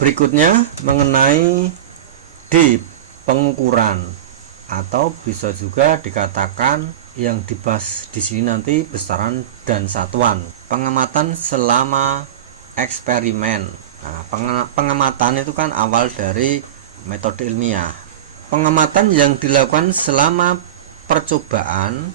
Berikutnya mengenai D, pengukuran, atau bisa juga dikatakan yang dibahas di sini nanti besaran dan satuan. Pengamatan selama eksperimen. Nah, pengamatan itu kan awal dari metode ilmiah. Pengamatan yang dilakukan selama percobaan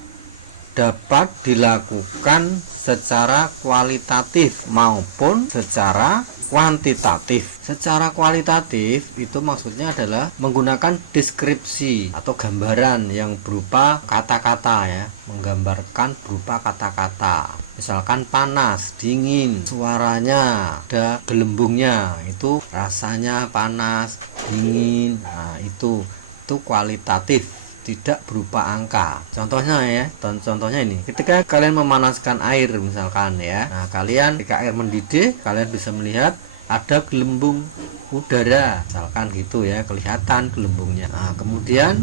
dapat dilakukan secara kualitatif maupun secara kuantitatif. Secara kualitatif itu maksudnya adalah menggunakan deskripsi atau gambaran yang berupa kata-kata ya, menggambarkan berupa kata-kata. Misalkan panas, dingin, suaranya, ada gelembungnya, itu rasanya panas, dingin. Nah, itu kualitatif, tidak berupa angka. Contohnya ya, contohnya ini, ketika kalian memanaskan air misalkan ya, nah kalian ketika air mendidih, kalian bisa melihat ada gelembung udara misalkan gitu ya, kelihatan gelembungnya. Nah kemudian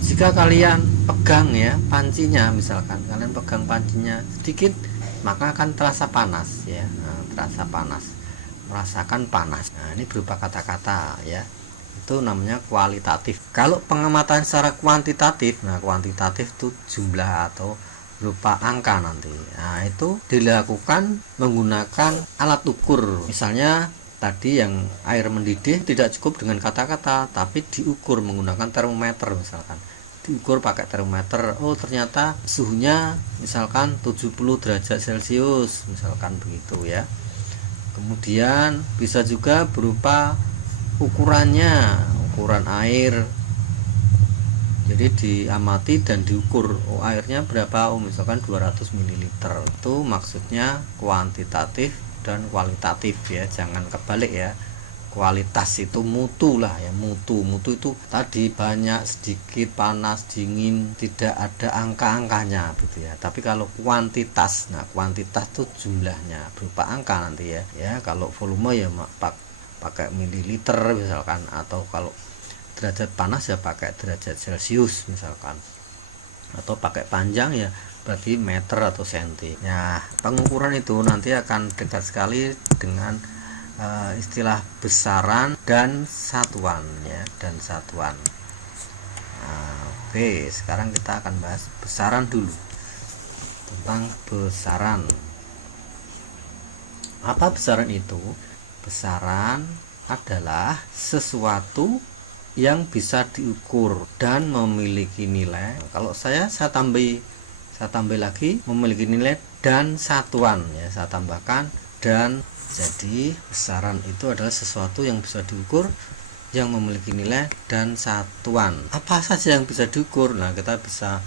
jika kalian pegang ya pancinya, misalkan kalian pegang pancinya sedikit, maka akan terasa panas ya. Nah, terasa panas, merasakan panas. Nah ini berupa kata-kata ya, itu namanya kualitatif. Kalau pengamatan secara kuantitatif, nah kuantitatif itu jumlah atau berupa angka nanti. Nah itu dilakukan menggunakan alat ukur. Misalnya tadi yang air mendidih tidak cukup dengan kata-kata, tapi diukur menggunakan termometer misalkan. Diukur pakai termometer, oh ternyata suhunya misalkan 70 derajat Celcius misalkan begitu ya. Kemudian bisa juga berupa ukurannya, ukuran air, jadi diamati dan diukur, oh airnya berapa, oh misalkan 200 ml. Itu maksudnya kuantitatif dan kualitatif ya, jangan kebalik ya. Kualitas itu mutu lah ya, mutu itu tadi banyak, sedikit, panas, dingin, tidak ada angka-angkanya gitu ya. Tapi kalau kuantitas, nah kuantitas itu jumlahnya berupa angka nanti ya. Ya kalau volume ya pakai mililiter misalkan, atau kalau derajat panas ya pakai derajat Celcius misalkan, atau pakai panjang ya berarti meter atau senti. Nah pengukuran itu nanti akan dekat sekali dengan istilah besaran dan satuan ya, dan satuan. Nah, oke, sekarang kita akan bahas besaran dulu, tentang besaran. Apa besaran itu? Besaran adalah sesuatu yang bisa diukur dan memiliki nilai. Kalau saya tambah lagi, memiliki nilai dan satuan ya, saya tambahkan dan. Jadi besaran itu adalah sesuatu yang bisa diukur, yang memiliki nilai dan satuan. Apa saja yang bisa diukur? Nah kita bisa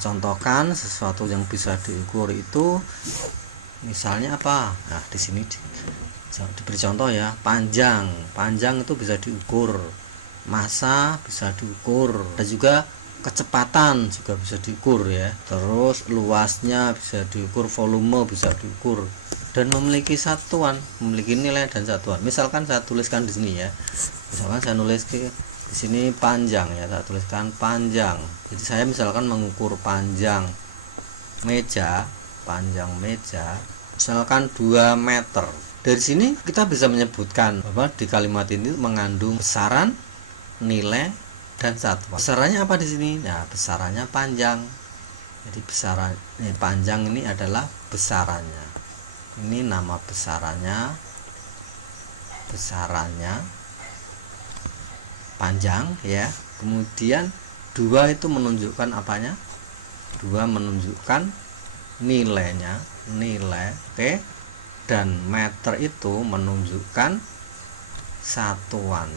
contohkan sesuatu yang bisa diukur itu, misalnya apa? Nah di sini diberi contoh ya, panjang itu bisa diukur, massa bisa diukur, dan juga kecepatan juga bisa diukur ya, terus luasnya bisa diukur, volume bisa diukur, dan memiliki satuan, memiliki nilai dan satuan. Misalkan saya tuliskan di sini ya, misalkan saya nulis di sini panjang ya, saya tuliskan panjang. Jadi saya misalkan mengukur panjang meja misalkan 2 meter. Dari sini kita bisa menyebutkan bahwa di kalimat ini mengandung besaran, nilai, dan satuan. Besarannya apa di sini? Nah, besarannya panjang. Jadi besaran panjang ini adalah besarannya. Ini nama besarannya panjang ya. Kemudian 2 itu menunjukkan apanya? 2 menunjukkan nilainya, oke. Dan meter itu menunjukkan satuan.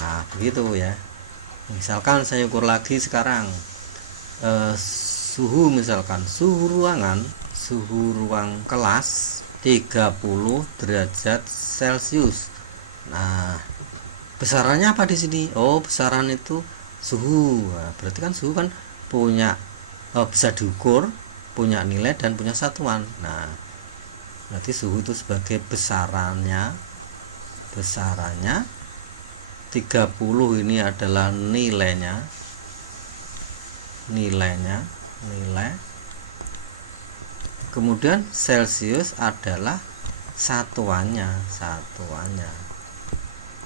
Nah begitu ya. Misalkan saya ukur lagi sekarang suhu, misalkan suhu ruang kelas 30 derajat Celcius. Nah besarannya apa di sini? Oh besaran itu suhu. Nah, berarti kan suhu kan punya bisa diukur, punya nilai dan punya satuan. Nah berarti suhu itu sebagai besarannya 30 ini adalah nilai. Kemudian Celsius adalah satuannya.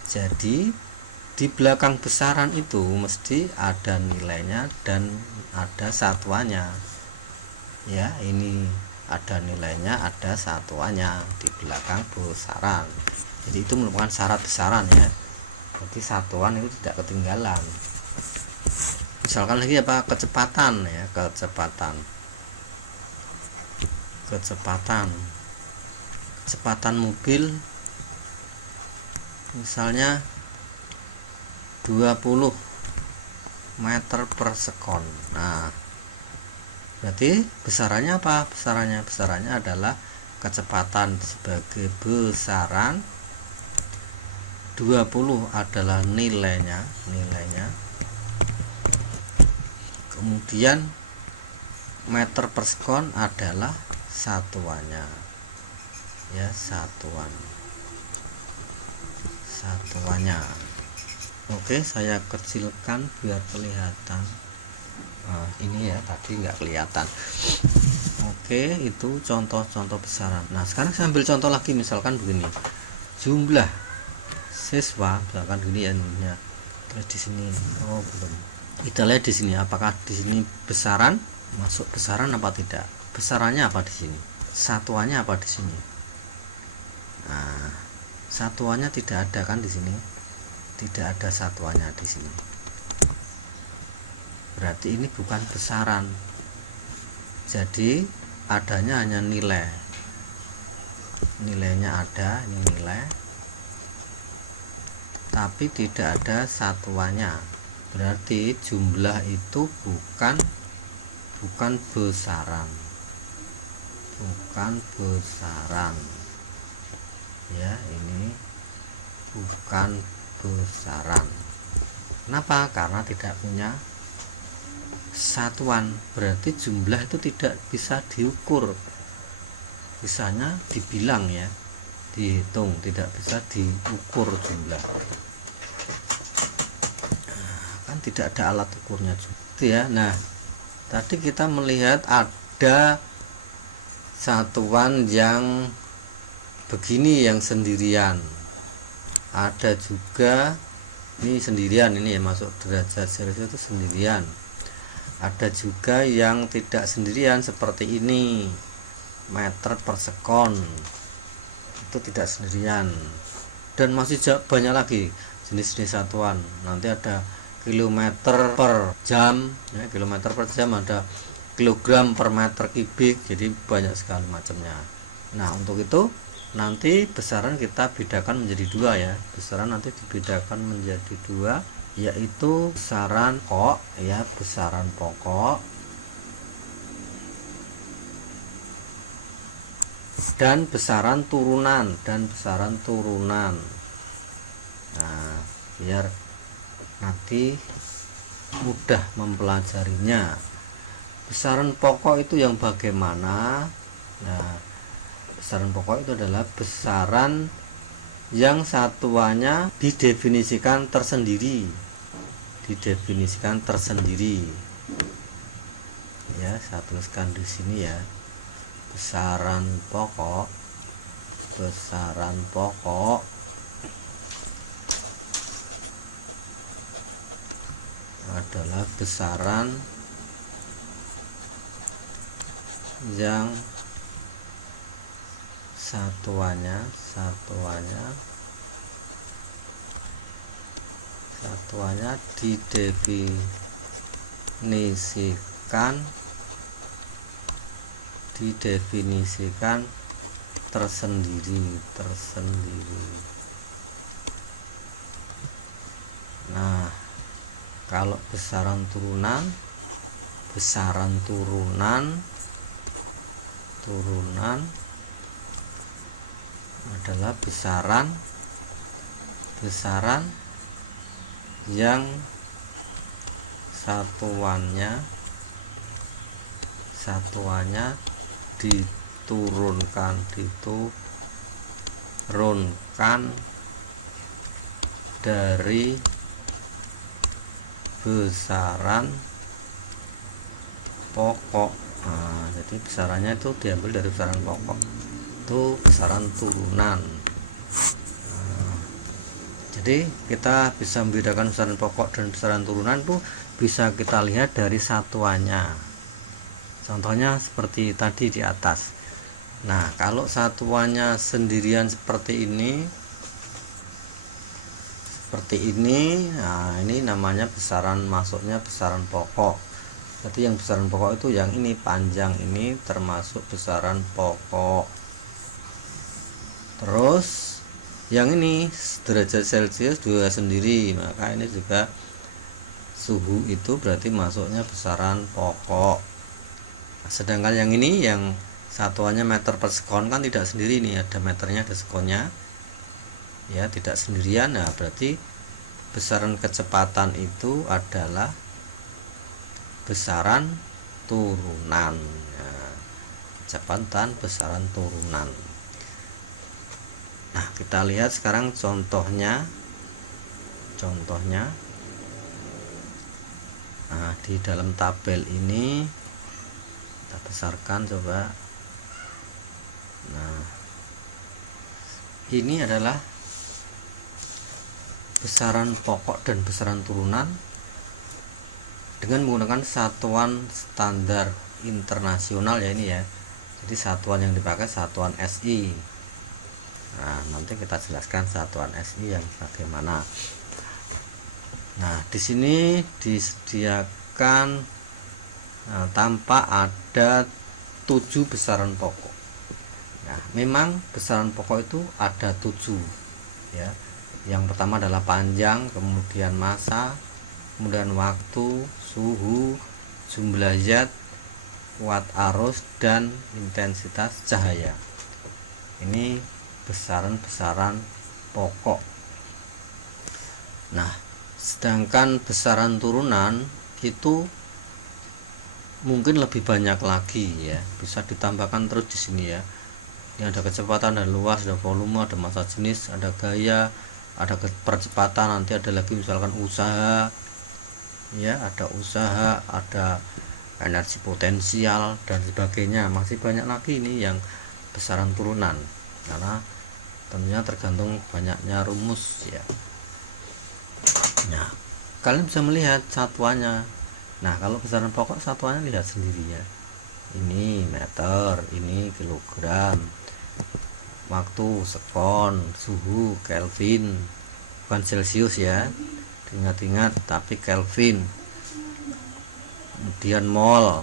Jadi di belakang besaran itu mesti ada nilainya dan ada satuannya. Ya, ini ada nilainya, ada satuannya di belakang besaran. Jadi itu merupakan syarat besaran ya. Jadi satuan itu tidak ketinggalan. Misalkan lagi apa, kecepatan ya, kecepatan mobil misalnya 20 meter per sekon. Nah, berarti besarannya apa? Besarannya adalah kecepatan sebagai besaran, 20 adalah nilainya, kemudian meter per sekon adalah satuannya ya, satuannya. Oke, saya kecilkan biar kelihatan. Ini ya, tadi nggak kelihatan. Oke, itu contoh-contoh besaran. Nah, sekarang saya ambil contoh lagi, misalkan begini, jumlah siswa, misalkan gini ya, terus di sini belum. Kita lihat di sini, apakah di sini besaran masuk besaran apa tidak? Besarannya apa di sini? Satuannya apa di sini? Nah, satuannya tidak ada kan di sini? Tidak ada satuannya di sini. Berarti ini bukan besaran. Jadi adanya hanya nilai. Nilainya ada, ini nilai. Tapi tidak ada satuannya. Berarti jumlah itu bukan besaran. Ya, ini bukan besaran. Kenapa? Karena tidak punya satuan. Berarti jumlah itu tidak bisa diukur, bisanya dibilang ya, dihitung, tidak bisa diukur jumlah. Kan tidak ada alat ukurnya juga ya. Nah, tadi kita melihat ada satuan yang begini, yang sendirian. Ada juga ini sendirian, ini ya, masuk derajat Celcius itu sendirian. Ada juga yang tidak sendirian seperti ini, meter per sekon, itu tidak sendirian. Dan masih banyak lagi jenis-jenis satuan. Nanti ada kilometer per jam ya, kilometer per jam, ada kilogram per meter kubik, jadi banyak sekali macamnya. Nah, untuk itu nanti besaran kita bedakan menjadi dua ya. Besaran nanti dibedakan menjadi dua, yaitu besaran pokok ya, besaran pokok dan besaran turunan. Nah, biar nanti mudah mempelajarinya. Besaran pokok itu yang bagaimana? Nah, besaran pokok itu adalah besaran yang satuannya didefinisikan tersendiri. Ya, saya tuliskan di sini ya. Besaran pokok adalah besaran yang satuannya didefinisikan tersendiri. Nah, kalau besaran turunan adalah besaran yang satuannya diturunkan dari besaran pokok Jadi besarannya itu diambil dari besaran pokok, itu besaran turunan. Jadi kita bisa membedakan besaran pokok dan besaran turunan itu bisa kita lihat dari satuannya. Contohnya seperti tadi di atas. Nah, kalau satuannya sendirian seperti ini, nah ini namanya besaran masuknya besaran pokok. Jadi yang besaran pokok itu yang ini, panjang ini termasuk besaran pokok. Terus yang ini derajat Celcius juga sendiri, maka ini juga suhu itu berarti masuknya besaran pokok. Sedangkan yang ini yang satuannya meter per sekon kan tidak sendiri nih, ada meternya ada sekonnya ya, tidak sendirian. Nah berarti besaran kecepatan itu adalah besaran turunan ya, kecepatan besaran turunan. Nah kita lihat sekarang contohnya. Nah di dalam tabel ini kita besarkan coba. Nah ini adalah besaran pokok dan besaran turunan dengan menggunakan satuan standar internasional ya ini ya. Jadi satuan yang dipakai satuan SI. Nah nanti kita jelaskan satuan SI yang bagaimana. Nah di sini disediakan tanpa ada 7 besaran pokok. Nah memang besaran pokok itu ada 7 ya. Yang pertama adalah panjang, kemudian massa, kemudian waktu, suhu, jumlah zat, watt arus, dan intensitas cahaya. Ini besaran-besaran pokok. Nah sedangkan besaran turunan itu mungkin lebih banyak lagi ya, bisa ditambahkan terus di sini ya. Ini ada kecepatan, ada luas, ada volume, ada massa jenis, ada gaya, ada percepatan, nanti ada lagi misalkan usaha ya, ada usaha, ada energi potensial dan sebagainya. Masih banyak lagi ini yang besaran turunan karena tentunya tergantung banyaknya rumus ya. Nah kalian bisa melihat satuannya. Nah kalau besaran pokok satuannya lihat sendiri ya, ini meter, ini kilogram, waktu sekon, suhu Kelvin, bukan Celcius ya, ingat-ingat tapi Kelvin. Kemudian mol,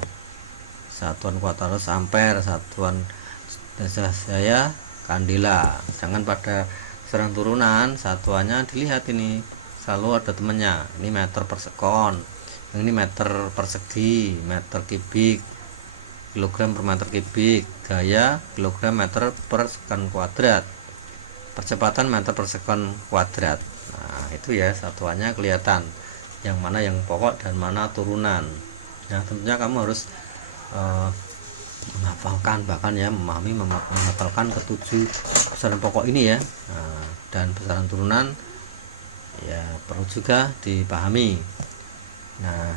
satuan kuat arus ampere, satuan dasar saya kandela. Jangan pada besaran turunan satuannya dilihat ini selalu ada temannya. Ini meter per sekon, ini meter persegi, meter kubik, kilogram per meter kubik, gaya kilogram meter per sekon kuadrat, percepatan meter per sekon kuadrat. Nah itu ya satuannya kelihatan yang mana yang pokok dan mana turunan. Nah tentunya kamu harus menghafalkan, bahkan ya memahami, menghafalkan ketujuh besaran pokok ini ya. Nah, dan besaran turunan ya perlu juga dipahami. Nah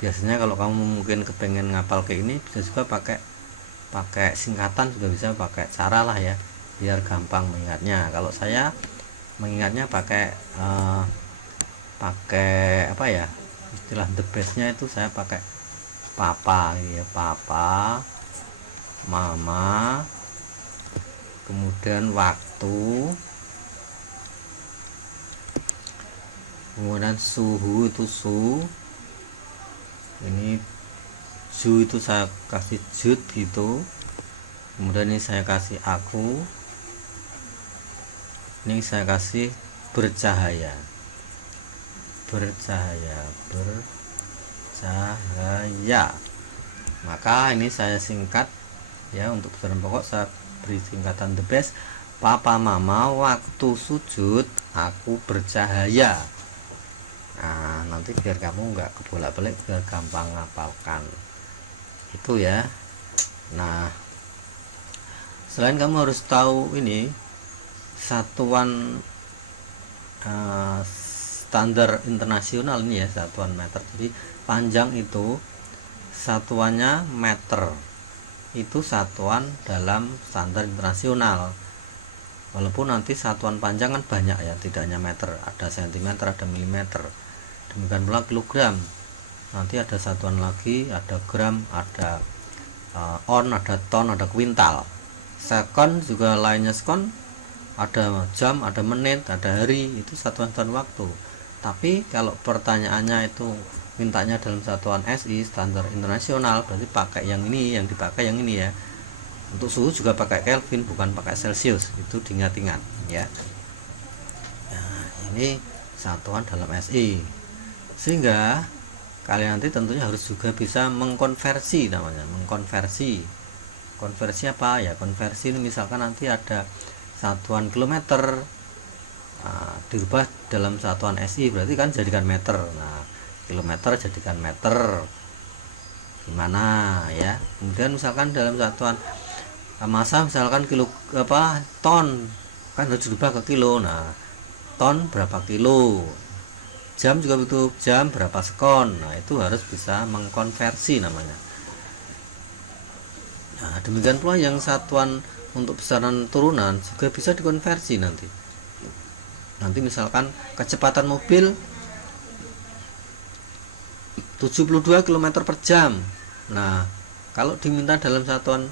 biasanya kalau kamu mungkin kepengen ngapal kayak ini, bisa juga pakai singkatan, juga bisa pakai cara lah ya biar gampang mengingatnya. Kalau saya mengingatnya pakai apa ya, istilah the bestnya itu saya pakai papa ya, papa, mama, kemudian waktu, kemudian suhu itu su, ini ju itu saya kasih jut gitu, kemudian ini saya kasih aku, ini saya kasih bercahaya. Maka ini saya singkat ya, untuk besaran pokok saya beri singkatan the best, papa mama waktu sujud aku bercahaya. Nah nanti biar kamu nggak kebolak-balik, biar gampang ngapalkan itu ya. Nah selain kamu harus tahu ini satuan standar internasional ini ya, satuan meter. Jadi panjang itu satuannya meter, itu satuan dalam standar internasional. Walaupun nanti satuan panjang kan banyak ya, tidak hanya meter, ada sentimeter, ada milimeter. Demikian pula kilogram, nanti ada satuan lagi, ada gram, ada on, ada ton, ada kuintal. Sekon juga lainnya sekon, ada jam, ada menit, ada hari, itu satuan-satuan waktu. Tapi kalau pertanyaannya itu mintanya dalam satuan SI, standar internasional, berarti pakai yang ini, yang dipakai yang ini ya. Untuk suhu juga pakai Kelvin, bukan pakai Celsius, itu diingat-ingat ya. Nah, ini satuan dalam SI, sehingga kalian nanti tentunya harus juga bisa mengkonversi, namanya mengkonversi. Konversi apa ya? Konversi ini misalkan nanti ada satuan kilometer, dirubah dalam satuan SI, berarti kan jadikan meter. Nah, kilometer jadikan meter, gimana ya. Kemudian misalkan dalam satuan massa, misalkan ton, kan harus dirubah ke kilo. Nah, ton berapa kilo, jam juga begitu, jam berapa sekon. Nah, itu harus bisa mengkonversi namanya. Nah, demikian pula yang satuan untuk besaran turunan juga bisa dikonversi nanti. Nanti misalkan kecepatan mobil 72 km per jam. Nah, kalau diminta dalam satuan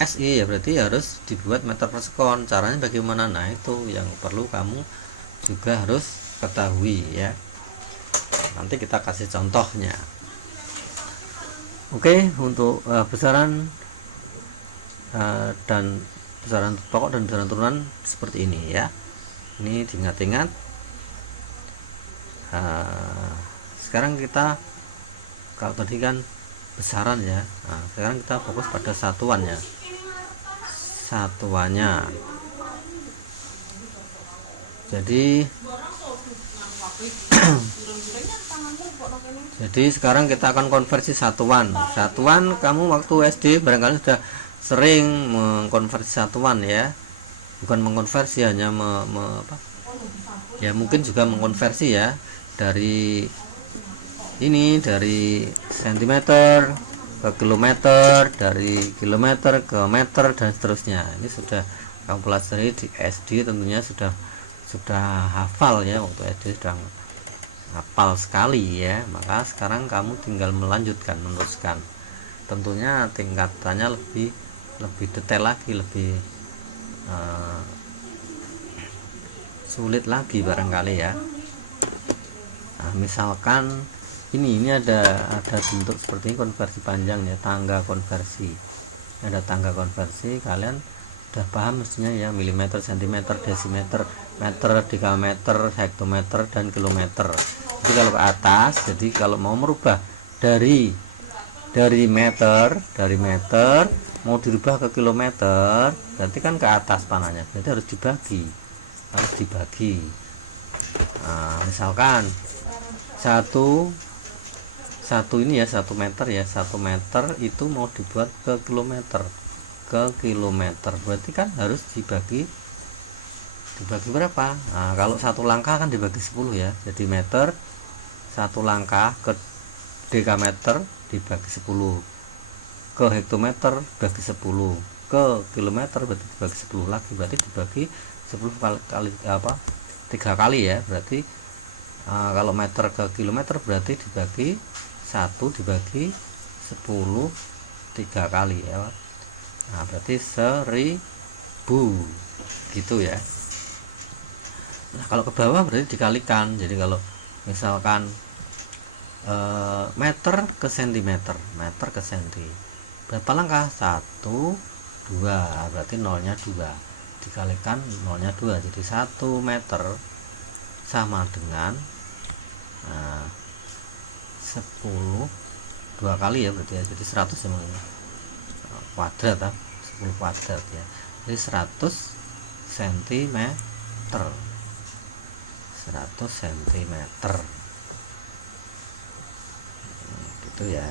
SI ya berarti harus dibuat meter per sekon. Caranya bagaimana? Nah, itu yang perlu kamu juga harus ketahui ya. Nanti kita kasih contohnya. Oke, untuk besaran dan besaran pokok dan besaran turunan seperti ini ya. Ini diingat-ingat. Sekarang kita, kalau tadi kan besaran ya, nah, sekarang kita fokus pada satuannya. Jadi sekarang kita akan konversi satuan. Satuan kamu waktu SD barangkali sudah sering mengkonversi satuan ya. Bukan mengkonversi, hanya ya mungkin juga mengkonversi ya, dari sentimeter ke kilometer, dari kilometer ke meter dan seterusnya. Ini sudah kamu pelajari di SD, tentunya sudah hafal ya, waktu SD sudah hafal sekali ya. Maka sekarang kamu tinggal meneruskan. Tentunya tingkatannya lebih detail lagi, lebih sulit lagi barangkali ya. Nah, misalkan ini ada bentuk seperti ini, konversi panjang ya, tangga konversi. Ada tangga konversi, kalian udah paham mestinya ya, milimeter, sentimeter, desimeter, meter, dekameter, hektometer dan kilometer. Jadi kalau ke atas, jadi kalau mau merubah dari meter mau dirubah ke kilometer, berarti kan ke atas panahnya, berarti harus dibagi. Nah, misalkan satu ini ya, 1 meter ya, 1 meter itu mau dibuat ke kilometer, berarti kan harus dibagi berapa? Nah, kalau satu langkah kan dibagi 10 ya, jadi meter, satu langkah ke dekameter dibagi 10, ke hektometer bagi 10, ke kilometer berarti dibagi 10 lagi, berarti dibagi 10 kali 3 kali ya. Berarti kalau meter ke kilometer berarti dibagi 1 dibagi 10 3 kali ya. Nah, berarti 1000 gitu ya. Nah, kalau ke bawah berarti dikalikan. Jadi kalau misalkan meter ke sentimeter, meter ke senti, berapa langkah? 1 2, berarti nolnya 2, dikalikan nolnya 2, jadi 1 meter sama dengan 10 2 kali ya, berarti ya, jadi 100 ya, kuadrat 10 kuadrat ya, jadi 100 cm, 100 cm gitu ya.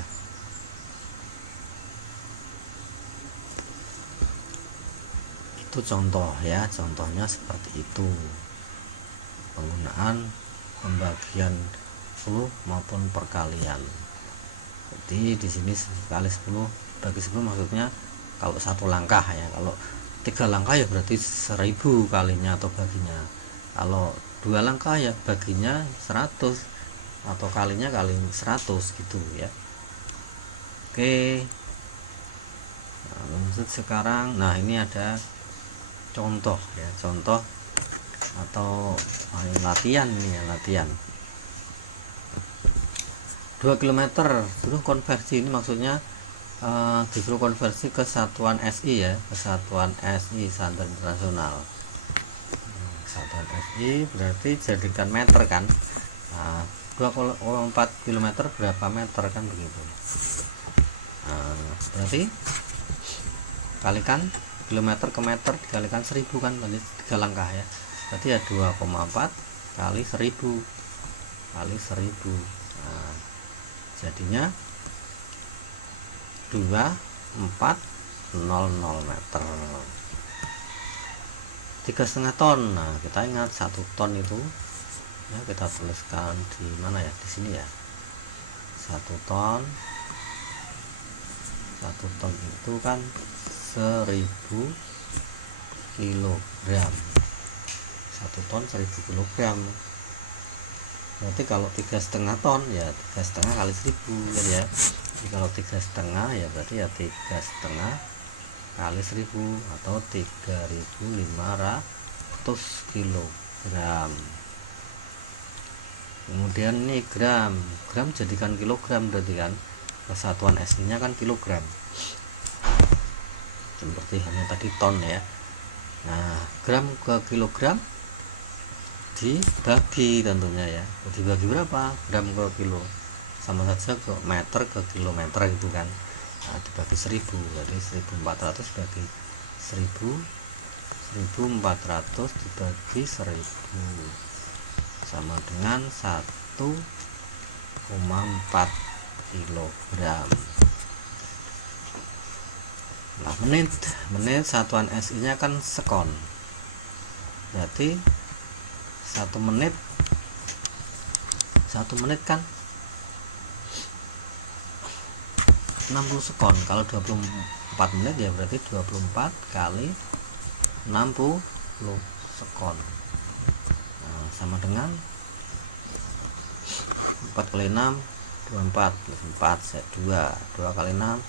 Itu contoh ya, contohnya seperti itu, penggunaan pembagian 10 maupun perkalian. Jadi di sini kali 10 bagi 10 maksudnya kalau satu langkah ya. Kalau 3 langkah ya berarti 1000 kalinya atau baginya. Kalau 2 langkah ya baginya 100 atau kalinya kali 100 gitu ya. Oke. Nah, lanjut sekarang. Nah, ini ada contoh ya, contoh atau latihan ini ya, latihan 2 km dulu konversi ini maksudnya disuruh konversi ke satuan SI ya, kesatuan SI standar internasional. Satuan SI berarti jadikan meter kan. Nah, 24 km berapa meter kan begitu. Nah, berarti kalikan kilometer ke meter dikalikan 1000 kan, tadi 3 langkah ya, berarti ya 2,4 kali 1000 kali 1000. Nah, jadinya 2400 meter, 3,5 ton. Nah, kita ingat 1 ton itu ya, kita tuliskan di mana ya, di sini ya. 1 ton, 1 ton itu kan 1000 kilogram. 1 ton 1000 kilogram. Berarti kalau 3,5 ton ya 3,5 kali 1000 kan ya. Jadi kalau 3,5 ya berarti ya 3,5 kali 1000 atau 3500 kilogram. Kemudian ini gram, gram jadikan kilogram berarti kan, kesatuan SI nya kan kilogram, seperti hanya tadi ton ya. Nah, gram ke kilogram dibagi tentunya ya, dibagi berapa, gram ke kilo sama saja ke meter ke kilometer gitu kan. Nah, dibagi 1000, jadi 1400 bagi 1000, 1400 dibagi 1000 sama dengan 1,4 kilogram. Nah, menit satuan SI nya kan sekon, berarti 1 menit kan 60 sekon. Kalau 24 menit ya berarti 24 kali 60 sekon. Nah, sama dengan 4 kali 6 24 plus 4 set 2 kali 6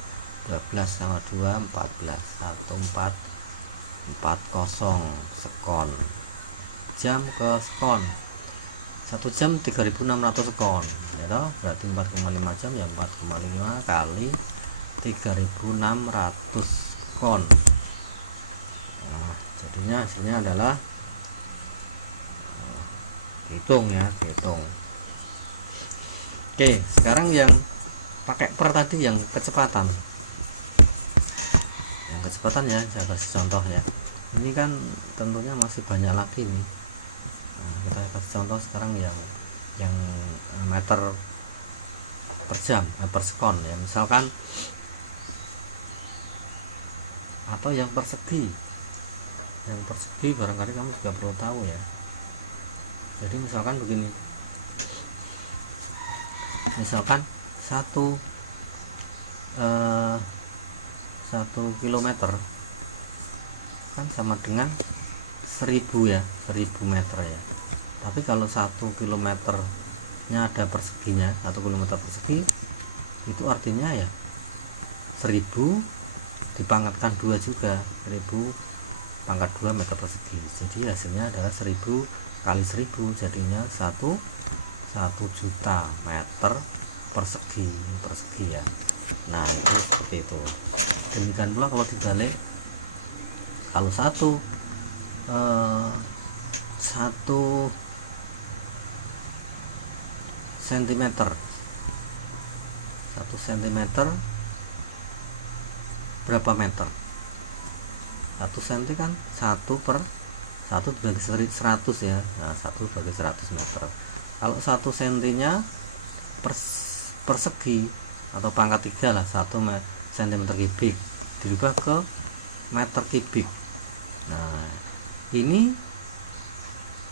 12 sama 2 14 1440 sekon. Jam ke sekon, 1 jam 3600 sekon ya toh, berarti 4,5 jam ya 4,5 kali 3600 sekon. Nah, jadinya hasilnya adalah hitung ya, hitung. Oke, sekarang yang pakai per tadi yang kecepatan. Yang kecepatan ya, saya kasih contoh ya. Ini kan tentunya masih banyak lagi nih. Nah, kita kasih contoh sekarang yang meter per jam, per sekon ya, misalkan, atau yang persegi. Yang persegi barangkali kamu juga perlu tahu ya. Jadi misalkan begini, misalkan 1 kilometer kan sama dengan 1000 ya, 1000 meter ya. Tapi kalau 1 kilometernya ada perseginya, 1 kilometer persegi, itu artinya ya 1000 dipangkatkan 2 juga, 1000 pangkat 2 meter persegi. Jadi hasilnya adalah 1000 kali 1000, jadinya 1 juta meter persegi ya. Nah, itu seperti itu. Demikian pula kalau dibalik, kalau 1 sentimeter, 1 sentimeter berapa meter? 1 senti kan 1 per 1 dibagi 100 ya. Nah, 1 bagi 100 meter. Kalau 1 sentinya persegi atau pangkat 3 lah, 1 cm kubik dirubah ke meter kubik. Nah, ini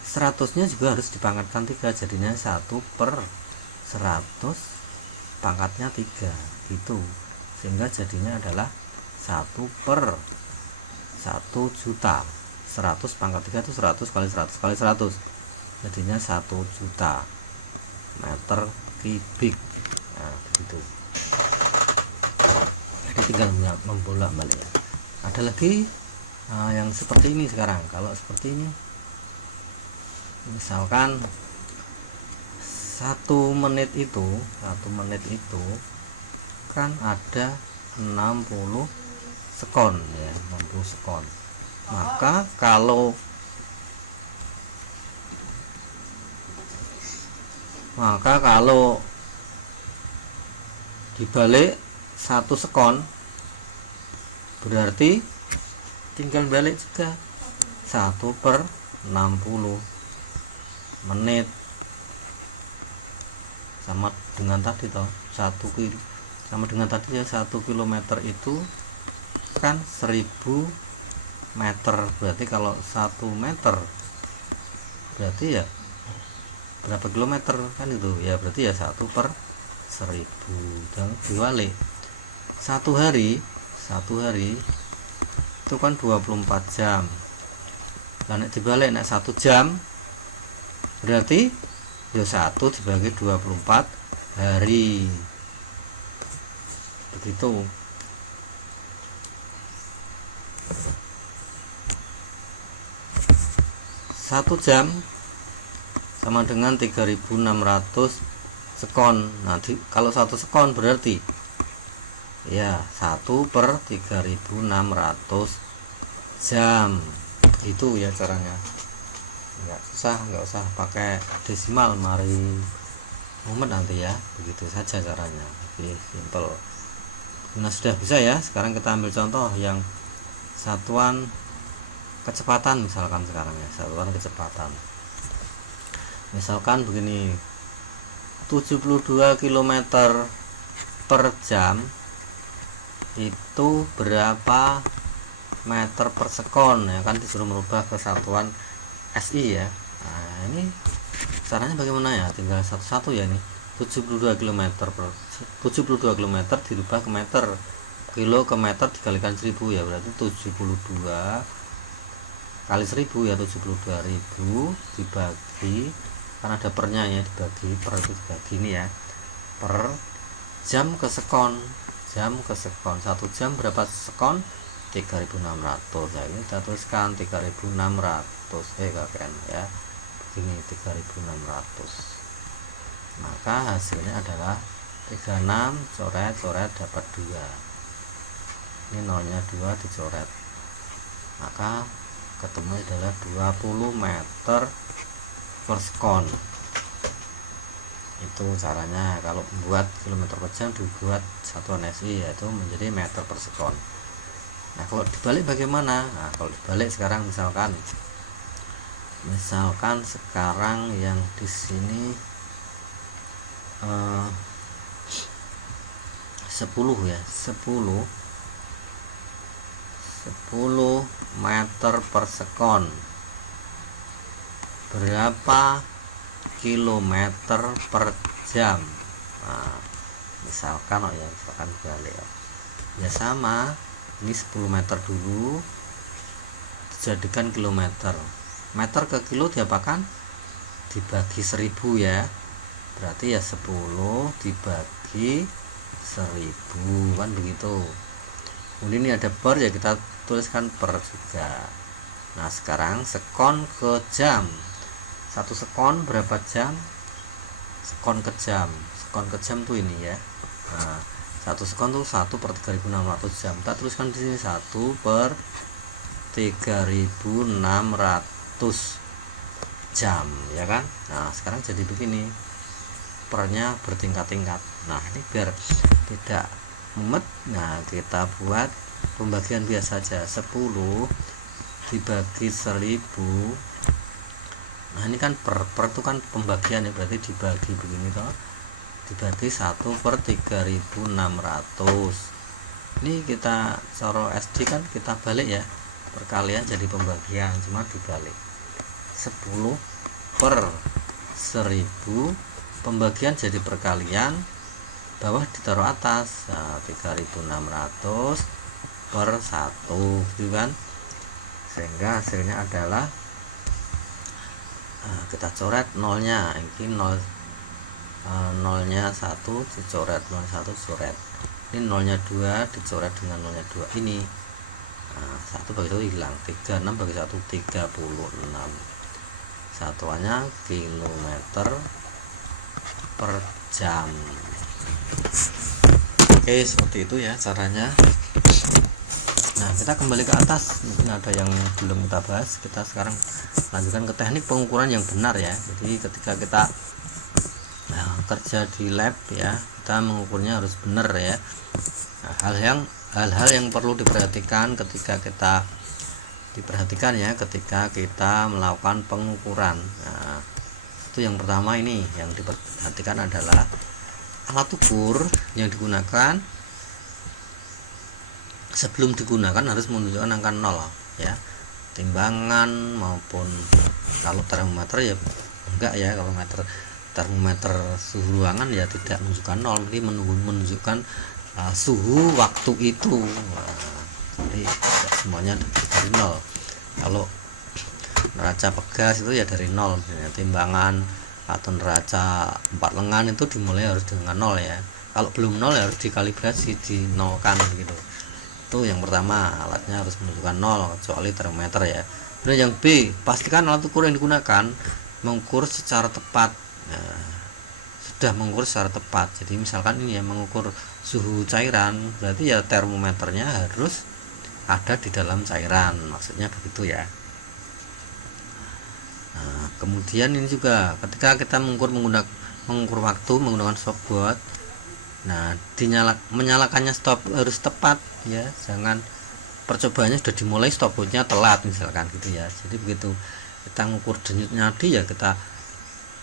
100 nya juga harus dipangkatkan 3, jadinya 1 per 100 pangkatnya 3 gitu, sehingga jadinya adalah 1/1.000.000. 100 pangkat 3 itu 100 kali 100 kali 100, jadinya 1.000.000 meter kubik. Nah begitu, jadi tinggal membolak-balik ya. Ada lagi yang seperti ini. Sekarang kalau seperti ini, misalkan 1 menit itu kan ada 60 sekon ya, 60 sekon. Maka kalau dibalik 1 sekon berarti tinggal balik juga 1/60 menit, sama dengan tadi toh 1 kilo, sama dengan tadi ya 1 kilometer itu kan 1000 meter. Berarti kalau 1 meter berarti ya berapa kilometer kan itu ya, berarti ya 1/1000. dan dibalik 1 hari itu kan 24 jam. Dan dibalik 1 jam berarti ya 1 dibagi 24 hari, begitu. Satu jam sama dengan 3600 sekon. Nanti kalau 1 sekon berarti ya 1/3600 jam. Itu ya caranya, nggak usah pakai desimal, mari mumet nanti ya. Begitu saja caranya, oke, simple. Nah sudah bisa ya. Sekarang kita ambil contoh yang satuan kecepatan, misalkan sekarang ya, satuan kecepatan. Misalkan begini, 72 km per jam itu berapa meter per sekon ya kan, disuruh merubah ke satuan SI ya. Nah ini caranya bagaimana ya, tinggal satu-satu ya. Ini 72 km dirubah ke meter, kilo ke meter dikalikan 1000 ya, berarti 72 kali 1000 ya, 72.000 dibagi, kan ada pernya ya, dibagi per, itu dibagi ini ya, per jam ke sekon. 1 jam berapa sekon? 3600. Ya ini kita tuliskan 3600 kakek ya, begini 3600. Maka hasilnya adalah 36 coret dapat 2. Ini nolnya 2 dicoret, maka ketemu adalah 20 meter per sekon. Itu caranya. Kalau membuat kilometer per jam dibuat satuan SI, yaitu menjadi meter per sekon. Nah kalau dibalik bagaimana? Nah kalau dibalik sekarang misalkan sekarang yang di sini 10 ya, 10 meter per sekon berapa kilometer per jam. Nah misalkan misalkan balik ya, sama ini 10 meter dulu dijadikan kilometer. Meter ke kilo diapakan? Dibagi 1000 ya, berarti ya 10 dibagi 1000 kan begitu. Kemudian ini ada per ya, kita tuliskan per juga. Nah sekarang sekon ke jam, 1 sekon berapa jam? Sekon ke jam tuh ini ya. Nah 1 sekon tuh 1/3600 jam. Kita tuliskan di sini 1/3600 jam ya kan. Nah sekarang jadi begini, pernya bertingkat-tingkat. Nah ini biar tidak mumet, nah kita buat pembagian biasa aja, 10 dibagi 1000. Nah ini kan per itu kan pembagian ya, berarti dibagi begini toh, dibagi 1/3600. Ini kita coro SD kan kita balik ya, perkalian jadi pembagian, cuma dibalik 10/1000, pembagian jadi perkalian, bawah ditaruh atas. Nah, 3600 per 1 gitu kan, sehingga hasilnya adalah kita coret nolnya, ini nolnya 1 dicoret, 01 coret, ini nolnya 2 dicoret dengan nolnya 2 ini. 1 bagi 1 hilang, 36 bagi 1 36, satuannya kilometer per jam. Oke, seperti itu ya caranya. Nah, kita kembali ke atas, mungkin ada yang belum kita bahas. Kita sekarang lanjutkan ke teknik pengukuran yang benar ya. Jadi ketika kita kerja di lab ya, kita mengukurnya harus benar ya. Nah, hal-hal yang perlu diperhatikan ketika kita melakukan pengukuran. Nah, itu yang pertama, ini yang diperhatikan adalah alat ukur yang digunakan. Sebelum digunakan harus menunjukkan angka 0 ya, timbangan maupun kalau termometer ya enggak ya, kalau termometer suhu ruangan ya tidak menunjukkan 0, jadi menunjukkan suhu waktu itu. Jadi semuanya dari 0. Kalau neraca pegas itu ya dari 0, misalnya timbangan atau neraca 4 lengan itu dimulai harus dengan 0 ya. Kalau belum 0 ya harus dikalibrasi, dinolkan gitu. Itu yang pertama, alatnya harus menunjukkan 0 kecuali termometer ya. Kemudian yang B, pastikan alat ukur yang digunakan mengukur secara tepat. Nah, sudah mengukur secara tepat. Jadi misalkan ini ya, mengukur suhu cairan, berarti ya termometernya harus ada di dalam cairan, maksudnya begitu ya. Nah, kemudian ini juga ketika kita mengukur waktu menggunakan stopwatch. Nah, menyalakannya stop harus tepat ya, jangan percobaannya sudah dimulai stopwatchnya telat misalkan gitu ya. Jadi begitu kita mengukur denyut nadi ya, kita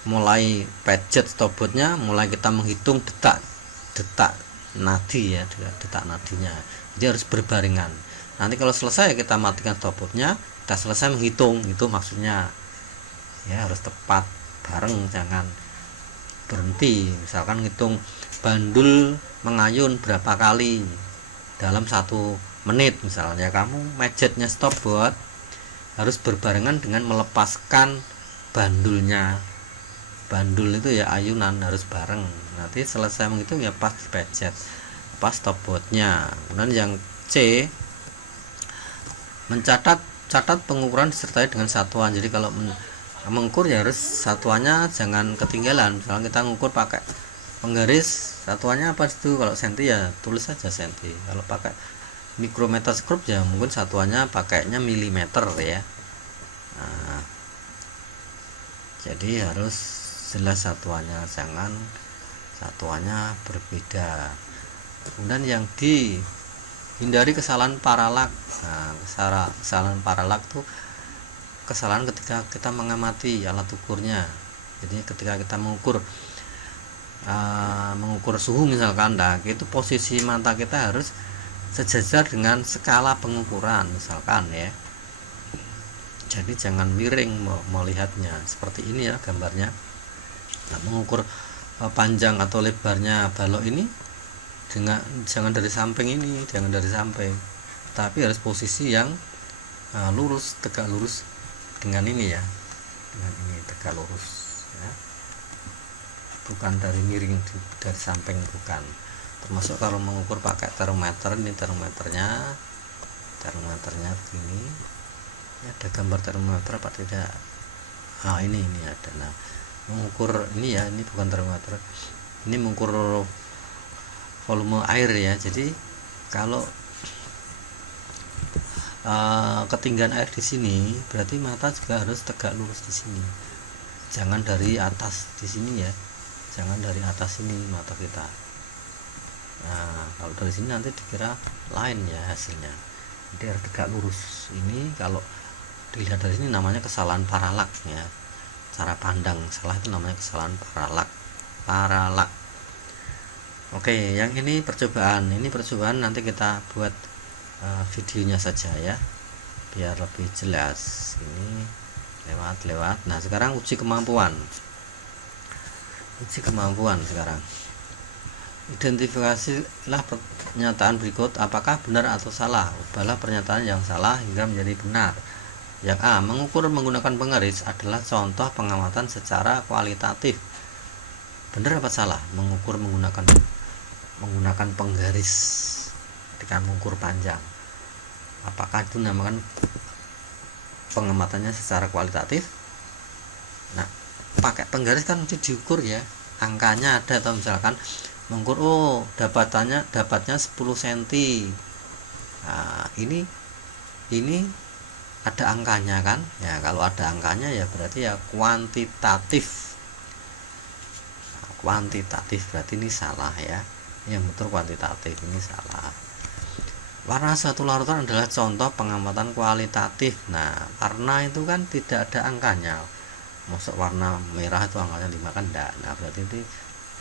mulai pencet stopwatchnya, mulai kita menghitung detak nadi ya, detak nadinya. Jadi harus berbarengan. Nanti kalau selesai kita matikan stopwatchnya, kita selesai menghitung, itu maksudnya ya, harus tepat bareng, jangan berhenti. Misalkan ngitung bandul mengayun berapa kali dalam 1 menit misalnya, kamu mejetnya stopwatch harus berbarengan dengan melepaskan bandulnya. Bandul itu ya ayunan, harus bareng. Nanti selesai menghitung ya pas pencet pas stopwatchnya. Kemudian yang C, mencatat pengukuran disertai dengan satuan. Jadi kalau mengukur ya harus satuannya jangan ketinggalan. Misalnya kita mengukur pakai penggaris, satuannya apa itu? Kalau senti ya tulis saja senti. Kalau pakai mikrometer skrup ya mungkin satuannya pakainya milimeter ya. Nah, jadi harus jelas satuannya, jangan satuannya berbeda. Kemudian yang D, hindari kesalahan paralak. Nah, kesalahan paralak tuh kesalahan ketika kita mengamati alat ukurnya. Jadi ketika kita mengukur suhu misalkan, nah itu posisi mata kita harus sejajar dengan skala pengukuran misalkan ya. Jadi jangan miring melihatnya, seperti ini ya gambarnya. Nah, mengukur panjang atau lebarnya balok ini jangan dari samping ini, tapi harus posisi yang lurus, tegak lurus dengan ini ya, dengan ini tegak lurus ya. Bukan dari miring dari samping, bukan. Termasuk kalau mengukur pakai termometer, ini termometernya begini ya, ada gambar termometer apa tidak? Ini ada. Nah, mengukur ini ya, ini bukan termometer, ini mengukur volume air ya. Jadi kalau ketinggian air di sini, berarti mata juga harus tegak lurus di sini, jangan dari atas di sini ya, jangan dari atas ini mata kita. Nah, kalau dari sini nanti dikira lain ya hasilnya, jadi harus tegak lurus. Ini kalau dilihat dari sini namanya kesalahan paralak ya, cara pandang salah itu namanya kesalahan paralak. Oke, yang ini percobaan nanti kita buat videonya saja ya, biar lebih jelas. Ini lewat. Nah, sekarang uji kemampuan sekarang. Identifikasilah pernyataan berikut apakah benar atau salah. Ubahlah pernyataan yang salah hingga menjadi benar. Yang A. Mengukur menggunakan penggaris adalah contoh pengamatan secara kualitatif. Benar apa salah? Mengukur menggunakan penggaris ketika mengukur panjang, apakah itu namakan pengamatannya secara kualitatif? Nah, pakai penggaris kan mesti diukur ya, angkanya ada, atau misalkan mengukur dapatnya 10 cm. Nah, ini ada angkanya kan ya. Kalau ada angkanya ya berarti ya kuantitatif. Nah, kuantitatif berarti ini salah ya, yang betul kuantitatif, ini salah. Warna suatu larutan adalah contoh pengamatan kualitatif. Nah, warna itu kan tidak ada angkanya. Maksud warna merah itu angkanya 5 kan enggak. Nah, berarti itu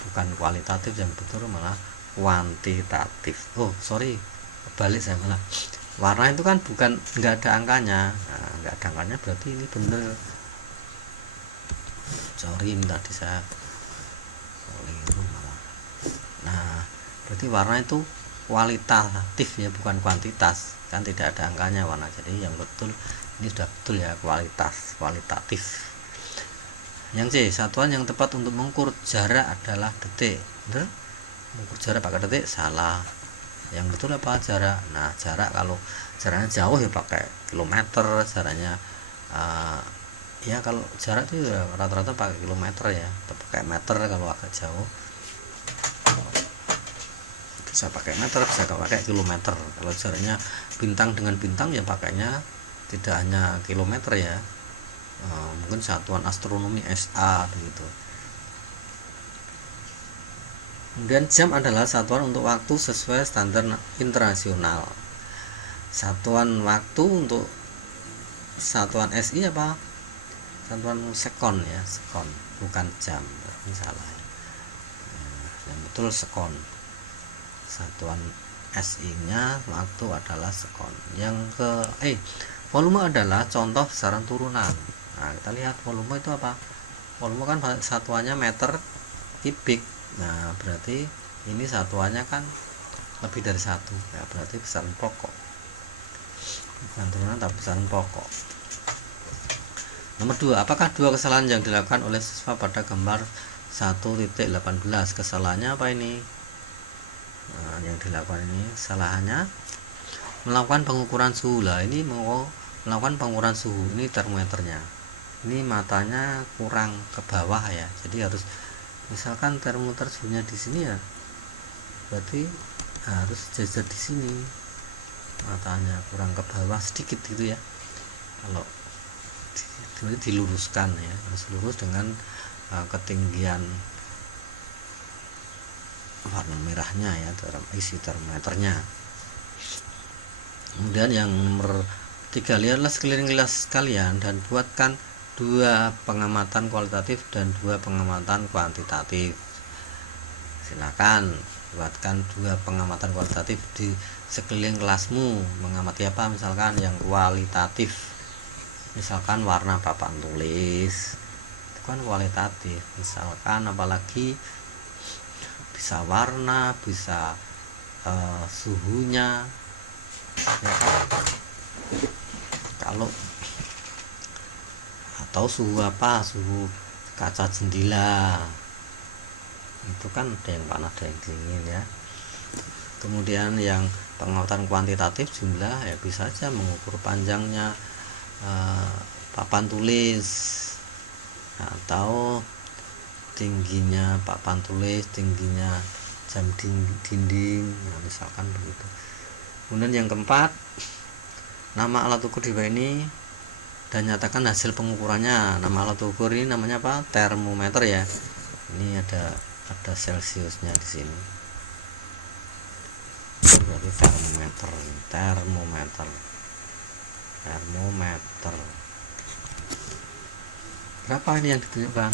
bukan kualitatif, yang betul malah kuantitatif. Balik saya malah. Warna itu kan bukan, enggak ada angkanya. Nah, enggak ada angkanya berarti ini benar. Ini tadi saya keliru malah. Nah, berarti warna itu kualitatif ya, bukan kuantitas, kan tidak ada angkanya warna. Jadi yang betul ini sudah betul ya, kualitatif. Yang C, satuan yang tepat untuk mengukur jarak adalah detik. Benar? Mengukur jarak pakai detik salah. Yang betul apa jarak? Nah, jarak kalau jaraknya jauh ya pakai kilometer, jaraknya ya kalau jarak itu ya rata-rata pakai kilometer ya, atau pakai meter kalau agak jauh. Bisa pakai meter, bisa pakai kilometer. Kalau jaraknya bintang dengan bintang ya pakainya tidak hanya kilometer ya, mungkin satuan astronomi SA begitu. Kemudian jam adalah satuan untuk waktu sesuai standar internasional. Satuan waktu untuk satuan SI apa? Satuan sekon ya, sekon, bukan jam. Ini salah ya. Yang betul sekon. Satuan SI nya waktu adalah sekon. Yang ke volume adalah contoh besaran turunan. Nah, kita lihat volume itu apa? Volume kan satuannya meter kubik. Nah, berarti ini satuannya kan lebih dari 1 ya, berarti besaran pokok, bukan turunan tapi besaran pokok. Nomor 2, apakah dua kesalahan yang dilakukan oleh siswa pada gambar 1.18? Kesalahannya apa ini? Nah, yang dilakukan ini kesalahannya melakukan pengukuran suhu. Lah, ini mau melakukan pengukuran suhu, ini termometernya, ini matanya kurang ke bawah ya, jadi harus, misalkan termometer suhunya di sini ya, berarti harus jajar di sini, matanya kurang ke bawah sedikit gitu ya. Kalau diluruskan ya, harus lurus dengan ketinggian warna merahnya ya, isi termometernya. Kemudian yang nomor 3, lihatlah sekeliling kelas kalian dan buatkan 2 pengamatan kualitatif dan 2 pengamatan kuantitatif. Silakan buatkan 2 pengamatan kualitatif di sekeliling kelasmu. Mengamati apa? Misalkan yang kualitatif, misalkan warna papan tulis, itu kan kualitatif. Misalkan apalagi bisa warna, bisa suhunya ya kan? Kalau atau suhu apa, suhu kaca jendela, itu kan ada yang panas ada yang dingin ya. Kemudian yang pengamatan kuantitatif jumlah ya, bisa saja mengukur panjangnya papan tulis atau tingginya papan tulis, tingginya jam dinding ya, misalkan begitu. Kemudian yang keempat, nama alat ukur di bawah ini dan nyatakan hasil pengukurannya. Nama alat ukur ini namanya apa? Termometer ya. Ini ada celciusnya di sini. Berarti termometer. Berapa ini yang ditunjukkan?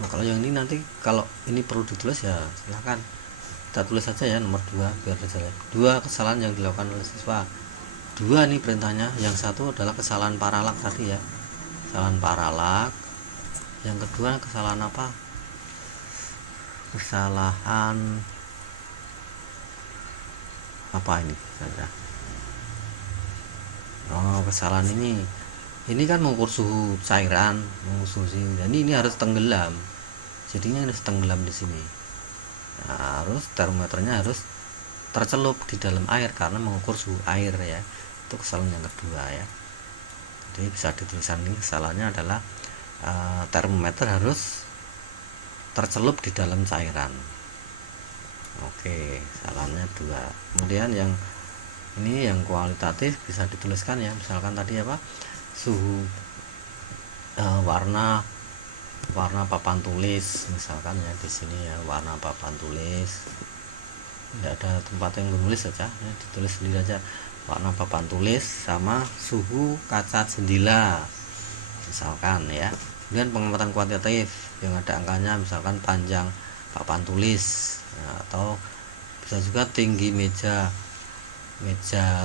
Nah, kalau yang ini nanti kalau ini perlu ditulis ya silahkan kita tulis saja ya, nomor 2 biar jelas. 2 kesalahan yang dilakukan oleh siswa. 2 ini perintahnya. Yang satu adalah kesalahan paralak tadi ya, kesalahan paralak. Yang kedua kesalahan apa? kesalahan apa ini? Oh, kesalahan ini kan mengukur suhu cairan, mengukur suhu, jadi ini harus tenggelam, jadinya harus tenggelam di sini. Nah, harus termometernya harus tercelup di dalam air karena mengukur suhu air ya. Itu kesalahan yang kedua ya. Jadi bisa dituliskan ini kesalahannya adalah termometer harus tercelup di dalam cairan. Oke, kesalahannya 2. Kemudian yang ini yang kualitatif bisa dituliskan ya, misalkan tadi apa, suhu warna papan tulis misalkan ya, di sini ya warna papan tulis, tidak ada tempat yang menulis saja ya, ditulis sendiri aja warna papan tulis sama suhu kaca jendela misalkan ya. Kemudian pengamatan kuantitatif yang ada angkanya, misalkan panjang papan tulis ya, atau bisa juga tinggi meja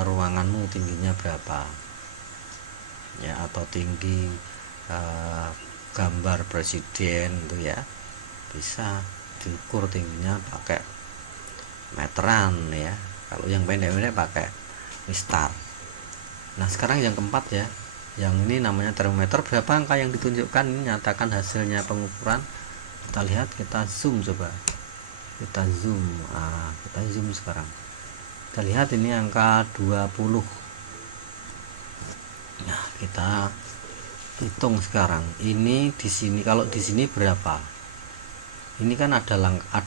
ruanganmu tingginya berapa ya, atau tinggi gambar presiden itu ya, bisa diukur tingginya pakai meteran ya, kalau yang pendek-pendek pakai mistar. Nah sekarang yang keempat ya, yang ini namanya termometer. Berapa angka yang ditunjukkan ini nyatakan hasilnya pengukuran. Kita lihat, kita zoom, coba kita zoom. Kita zoom sekarang, kita lihat ini angka 20. Nah kita hitung sekarang, ini di sini, kalau di sini berapa, ini kan ada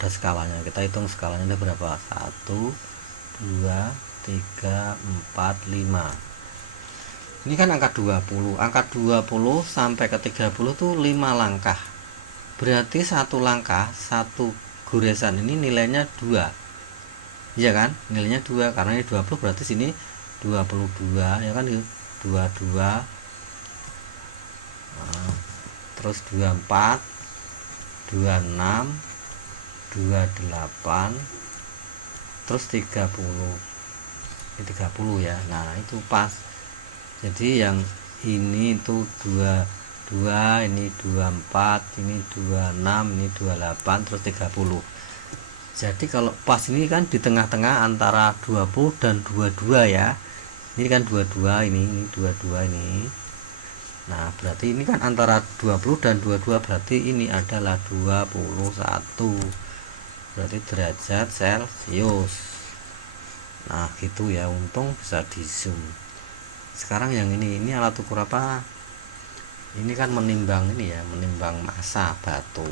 skalanya, kita hitung skalanya ada berapa, 1 2 3 4 5. Ini kan angka 20, angka 20 sampai ke 30 tuh 5 langkah, berarti satu langkah, satu goresan ini nilainya 2 ya kan, nilainya 2 karena ini 20 berarti sini 22 ya kan, 22 terus 24 26 28 terus 30, ini 30 ya. Nah itu pas, jadi yang ini itu 22, ini 24, ini 26, ini 28 terus 30. Jadi kalau pas ini kan di tengah-tengah antara 20 dan 22 ya. Ini kan 22, ini 22 ini. Nah berarti ini kan antara 20 dan 22, berarti ini adalah 21, berarti derajat Celcius. Nah gitu ya, untung bisa di zoom. Sekarang yang ini alat ukur apa? Ini kan menimbang ini ya, menimbang massa batu.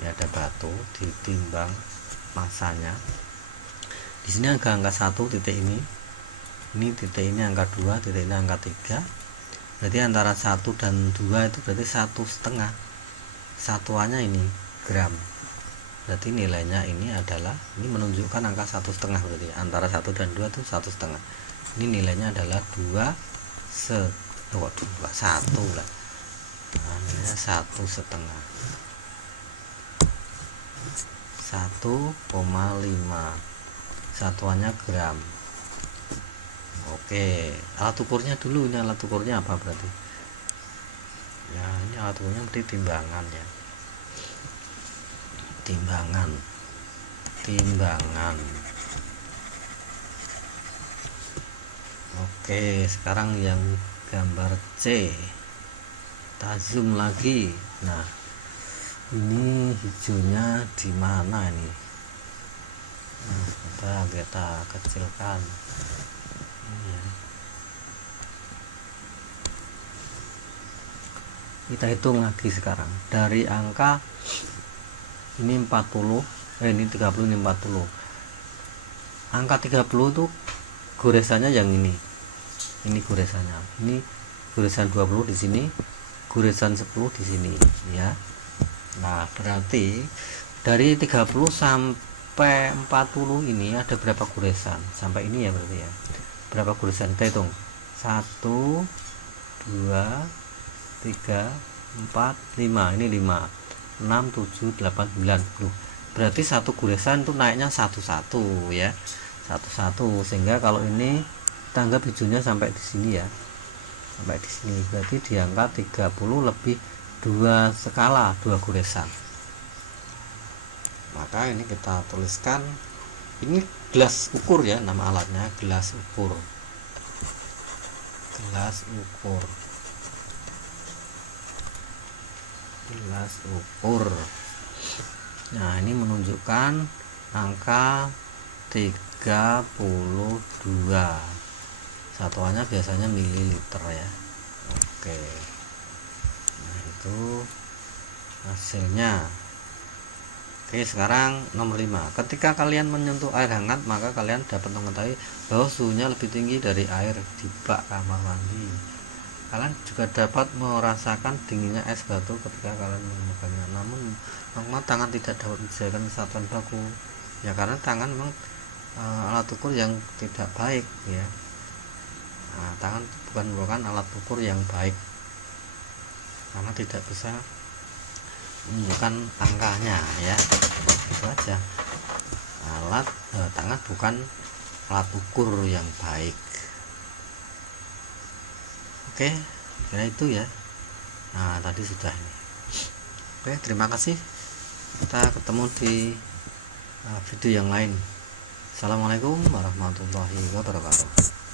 Ini ada batu, ditimbang massanya. Di sini angka 1 titik ini titik ini angka 2, titik ini angka 3. Berarti antara 1 dan 2 itu berarti 1,5. Satuannya ini gram. Berarti nilainya ini adalah, ini menunjukkan angka 1,5, berarti antara 1 dan 2 itu 1,5. Ini nilainya adalah 1 lah. Nah, nilainya 1,5. 1,5. Satuannya gram. Oke, alat ukurnya dulu, ini alat ukurnya apa berarti? Ya, ini alat ukurnya berarti timbangan ya. Timbangan. Oke, sekarang yang gambar C. Kita zoom lagi. Nah, ini hijaunya di mana ini? Nah, kita kecilkan. Kita hitung lagi sekarang dari angka ini 40, ini 30, ini 40. Angka 30 itu goresannya yang ini goresannya, ini goresan 20 di sini, goresan 10 di sini ya. Nah berarti dari 30 sampai 40 ini ada berapa goresan sampai ini ya, berarti ya berapa goresan, kita hitung 1 2 3 4 5, ini 5 6 7 8 9 10. Berarti satu goresan itu naiknya satu-satu ya, satu-satu, sehingga kalau ini kita anggap hijaunya sampai di sini ya, sampai di sini, berarti di angka 30 lebih 2 skala, 2 goresan. Maka ini kita tuliskan, ini gelas ukur ya, nama alatnya gelas ukur. Gelas ukur. Gelas ukur. Nah, ini menunjukkan angka 32. Satuannya biasanya mililiter ya. Oke. Nah, itu hasilnya. Oke, sekarang nomor 5. Ketika kalian menyentuh air hangat, maka kalian dapat mengetahui bahwa suhunya lebih tinggi dari air di bak kamar mandi. Kalian juga dapat merasakan dinginnya es batu ketika kalian memegangnya. Namun, tangan tidak dapat menjadikan satuan baku. Ya, karena tangan memang alat ukur yang tidak baik ya. Nah, tangan bukan merupakan alat ukur yang baik karena tidak bisa menunjukkan angkanya ya. Itu aja, tangan bukan alat ukur yang baik. Oke, kira itu ya. Nah, tadi sudah ini. Oke, terima kasih, kita ketemu di video yang lain. Assalamualaikum warahmatullahi wabarakatuh.